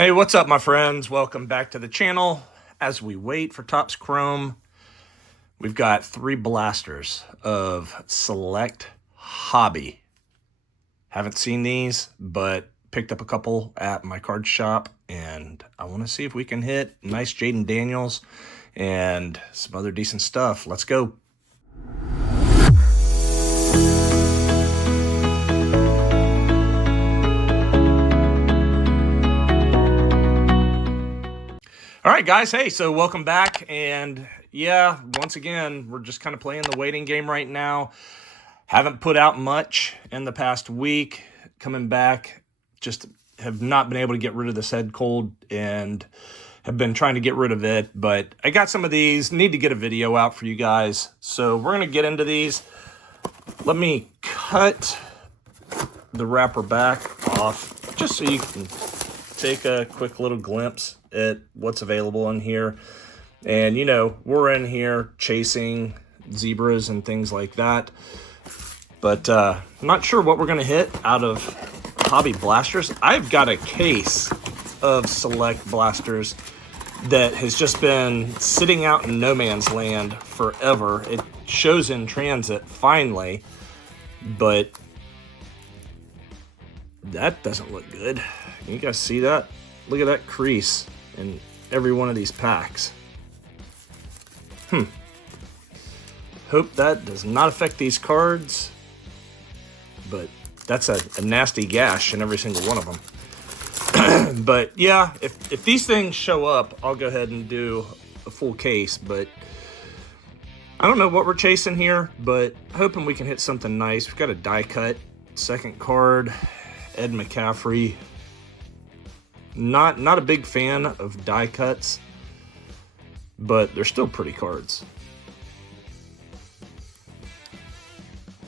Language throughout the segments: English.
Hey, what's up, my friends? Welcome back to the channel. As we wait for Topps Chrome, we've got 3 blasters of Select Hobby. Haven't seen these, but picked up a couple at my card shop, and I want to see if we can hit nice Jaden Daniels and some other decent stuff. Let's go. All right, guys. Hey, so welcome back. And yeah, once again, we're just kind of playing the waiting game right now. Haven't put out much in the past week. Coming back, just have not been able to get rid of this head cold and have been trying to get rid of it. But I got some of these. Need to get a video out for you guys. So we're going to get into these. Let me cut the wrapper back off just so you can take a quick little glimpse at what's available in here. And you know, we're in here chasing zebras and things like that, but I'm not sure what we're gonna hit out of hobby blasters. I've got a case of Select blasters that has just been sitting out in no man's land forever. It shows in transit finally, but that doesn't look good. Can you guys see that? Look at that crease in every one of these packs. Hope that does not affect these cards, but that's a nasty gash in every single one of them. But yeah, if these things show up, I'll go ahead and do a full case, but I don't know what we're chasing here, but hoping we can hit something nice. We've got a die cut second card, Ed McCaffrey. Not a big fan of die cuts, but they're still pretty cards.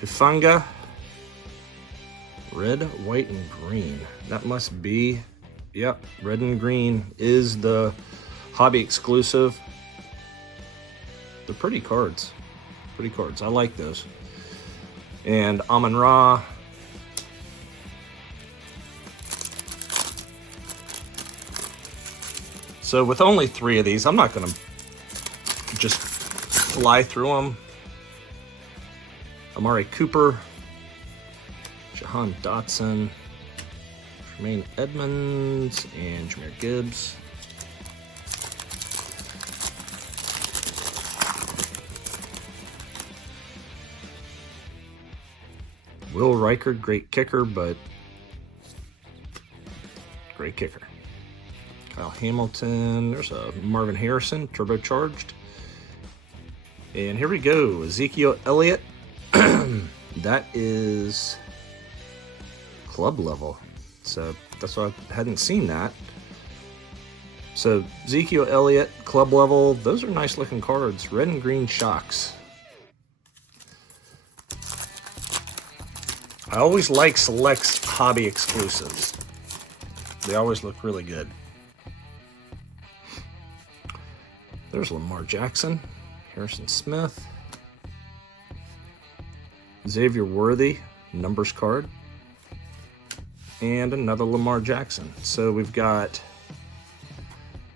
Hufanga, red, white, and green. That must be, yep, red and green is the hobby exclusive. They're pretty cards. Pretty cards. I like those. And Amon-Ra. So with only 3 of these, I'm not going to just fly through them. Amari Cooper, Jahan Dotson, Tremaine Edmonds, and Jahmyr Gibbs. Will Riker, great kicker, but great kicker. Kyle Hamilton, there's a Marvin Harrison, turbocharged. And here we go, Ezekiel Elliott. That is club level. So that's why I hadn't seen that. So Ezekiel Elliott, club level, those are nice looking cards. Red and green shocks. I always like Select's hobby exclusives. They always look really good. There's Lamar Jackson, Harrison Smith, Xavier Worthy, numbers card, and another Lamar Jackson. So we've got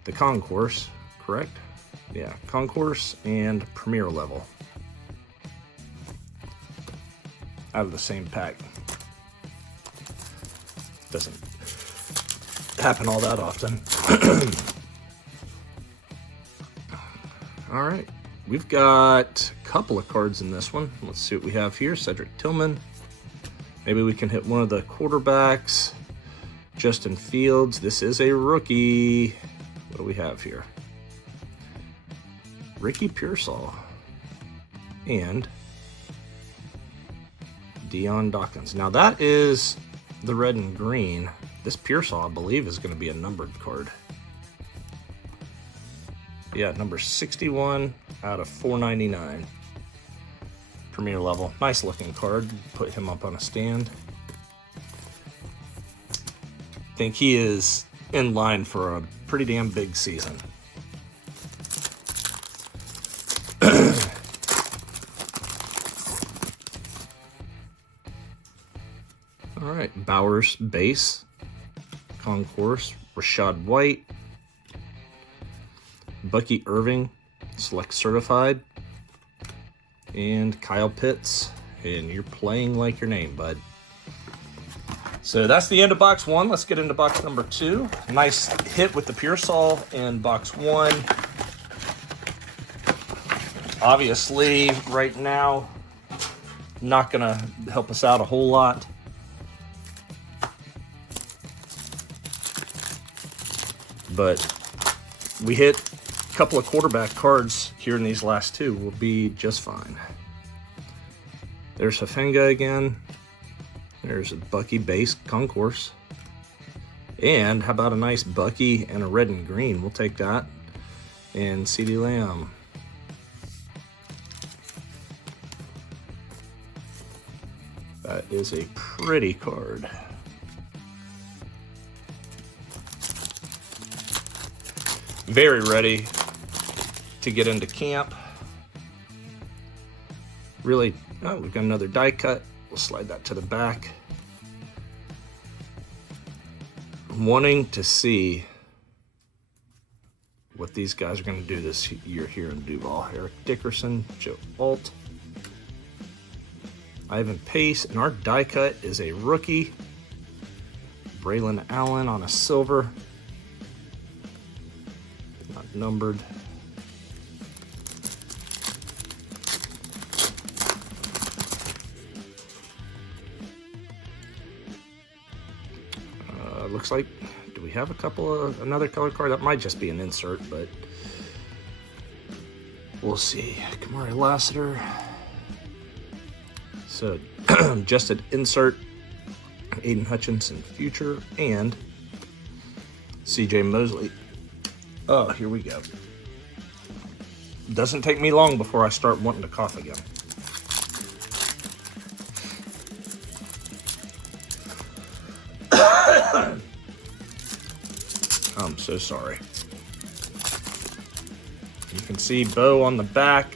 the Concourse, correct? Yeah, Concourse and Premier level out of the same pack. Doesn't happen all that often. All right, we've got a couple of cards in this one. Let's see what we have here. Cedric Tillman. Maybe we can hit one of the quarterbacks. Justin Fields. This is a rookie. What do we have here? Ricky Pearsall. And Dion Dawkins. Now that is the red and green. This Pearsall, I believe, is going to be a numbered card. Yeah, number 61 out of 499. Premier level. Nice looking card. Put him up on a stand. Think he is in line for a pretty damn big season. All right, Bowers base. Concourse Rashad White, Bucky Irving, Select Certified, and Kyle Pitts. And you're playing like your name, bud. So that's the end of box 1. Let's get into box number 2. Nice hit with the Pearsall in box 1. Obviously, right now, not going to help us out a whole lot. But we hit a couple of quarterback cards here in these last 2. We'll be just fine. There's Hafenga again. There's a Bucky base concourse. And how about a nice Bucky and a red and green? We'll take that. And CeeDee Lamb. That is a pretty card. Very ready to get into camp. Really, oh, we've got another die cut. We'll slide that to the back. I'm wanting to see what these guys are going to do this year here in Duval. Eric Dickerson, Joe Alt, Ivan Pace, and our die cut is a rookie. Braylon Allen on a silver. Not numbered. Looks like, do we have another color card? That might just be an insert, but we'll see. Kamari Lassiter. So just an insert, Aiden Hutchinson future, and CJ Mosley. Oh, here we go. Doesn't take me long before I start wanting to cough again. I'm so sorry. You can see Bo on the back.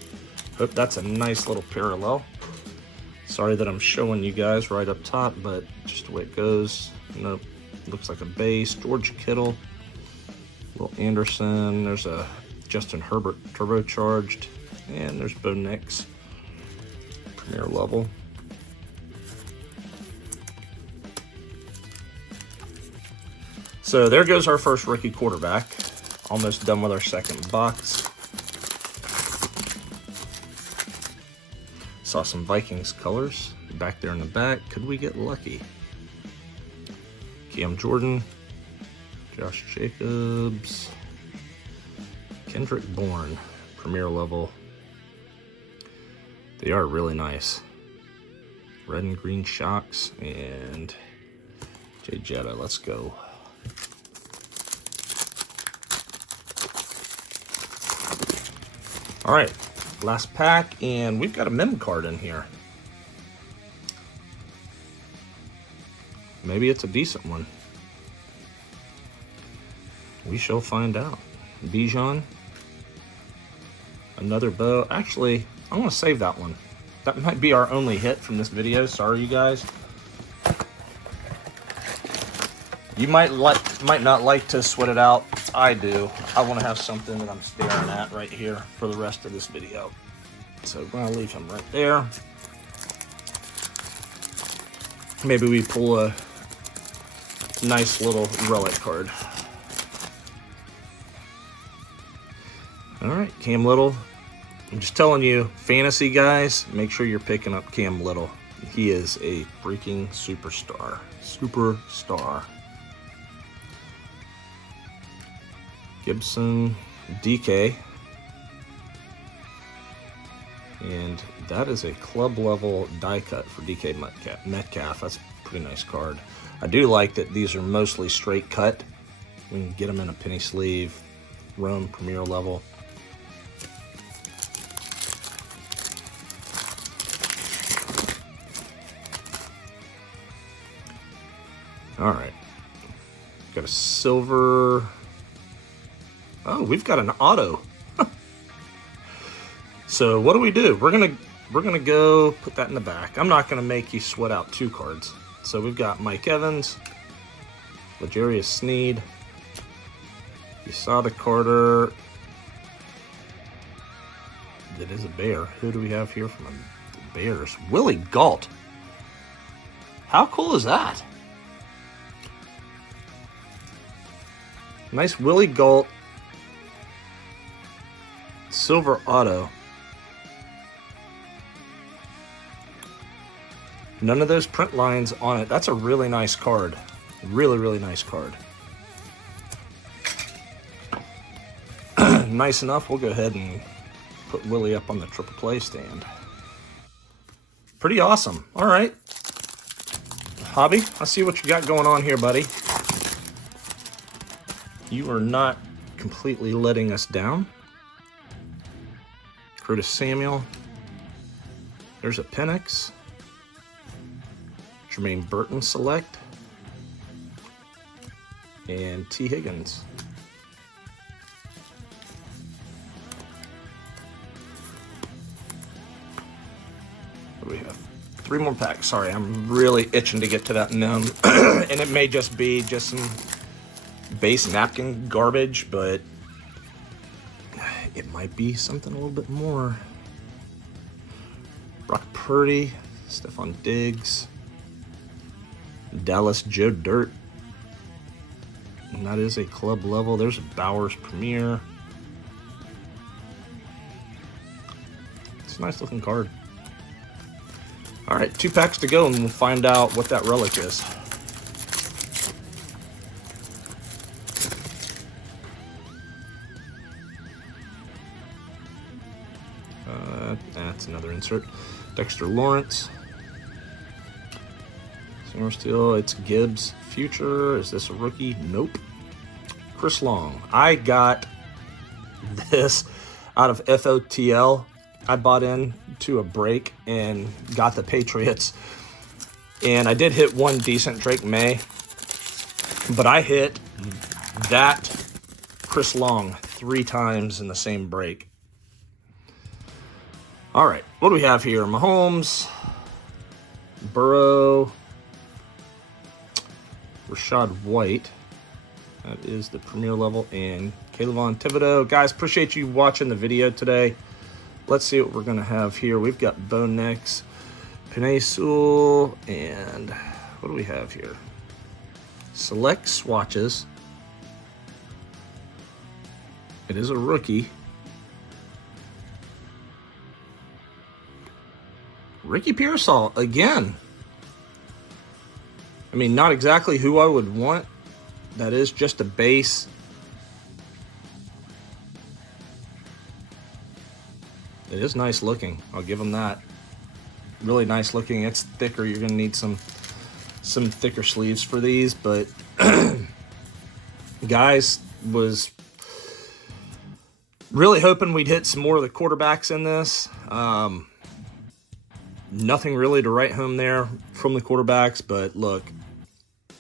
Hope that's a nice little parallel. Sorry that I'm showing you guys right up top, but just the way it goes. Nope. Looks like a base. George Kittle. Will Anderson. There's a Justin Herbert turbocharged. And there's Bo Nix. Premier level. So there goes our first rookie quarterback. Almost done with our second box. Saw some Vikings colors back there in the back. Could we get lucky? Cam Jordan, Josh Jacobs, Kendrick Bourne, premier level. They are really nice. Red and green shocks and Jay Jetta. Let's go. All right, last pack, and we've got a mem card in here. Maybe it's a decent one. We shall find out. Bijan. Another Bo. Actually, I want to save that one. That might be our only hit from this video. Sorry, you guys. You might not like to sweat it out. I do. I want to have something that I'm staring at right here for the rest of this video. So I'm going to leave him right there. Maybe we pull a nice little relic card. All right, Cam Little. I'm just telling you, fantasy guys, make sure you're picking up Cam Little. He is a freaking superstar. Superstar. Gibson, DK. And that is a club level die cut for DK Metcalf. That's a pretty nice card. I do like that these are mostly straight cut. We can get them in a penny sleeve, Rome premier level. All right, got a silver. Oh, we've got an auto. So what do? We're gonna go put that in the back. I'm not gonna make you sweat out two cards. So we've got Mike Evans, L'Jarius Sneed, You saw the Carter. It is a bear. Who do we have here from the Bears? Willie Galt. How cool is that? Nice Willie Galt. Silver auto. None of those print lines on it. That's a really nice card. Really, really nice card. Nice enough. We'll go ahead and put Willie up on the triple play stand. Pretty awesome. All right. Hobby, I see what you got going on here, buddy. You are not completely letting us down. Curtis Samuel. There's a Penix. Jermaine Burton select. And T. Higgins. What do we have? 3 more packs. Sorry, I'm really itching to get to that gnome. And it may just be just some base napkin garbage, but it might be something a little bit more. Brock Purdy, Stephon Diggs, Dallas Joe Dirt. And that is a club level. There's a Bowers Premier. It's a nice looking card. All right, 2 packs to go, and we'll find out what that relic is. That's another insert. Dexter Lawrence. Summer Steel, it's Gibbs. Future, is this a rookie? Nope. Chris Long. I got this out of FOTL. I bought in to a break and got the Patriots. And I did hit one decent Drake May, but I hit that Chris Long 3 times in the same break. All right, what do we have here? Mahomes, Burrow, Rashad White. That is the premier level, and Kayvon Thibodeau. Guys, appreciate you watching the video today. Let's see what we're going to have here. We've got Bo Nix, Penei Sewell, and what do we have here? Select swatches. It is a rookie. Ricky Pearsall again. I mean, not exactly who I would want. That is just a base. It is nice looking. I'll give him that. Really nice looking. It's thicker. You're gonna need some thicker sleeves for these, but guys, was really hoping we'd hit some more of the quarterbacks in this. Nothing really to write home there from the quarterbacks, but look,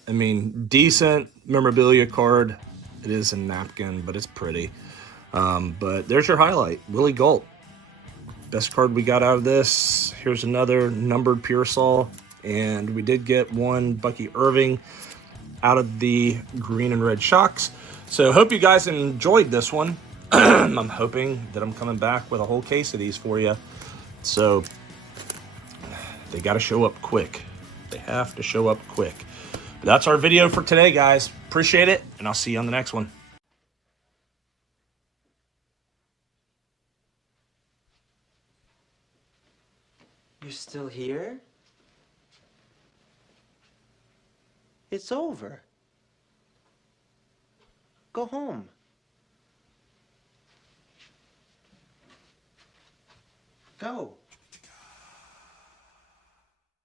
I mean, decent memorabilia card. It is a napkin, but it's pretty. But there's your highlight, Willie Galt. Best card we got out of this. Here's another numbered Pearsall, and we did get one Bucky Irving out of the green and red shocks. So hope you guys enjoyed this one. I'm hoping that I'm coming back with a whole case of these for you. So they got to show up quick. They have to show up quick. But that's our video for today, guys. Appreciate it, and I'll see you on the next one. You're still here? It's over. Go home. Go.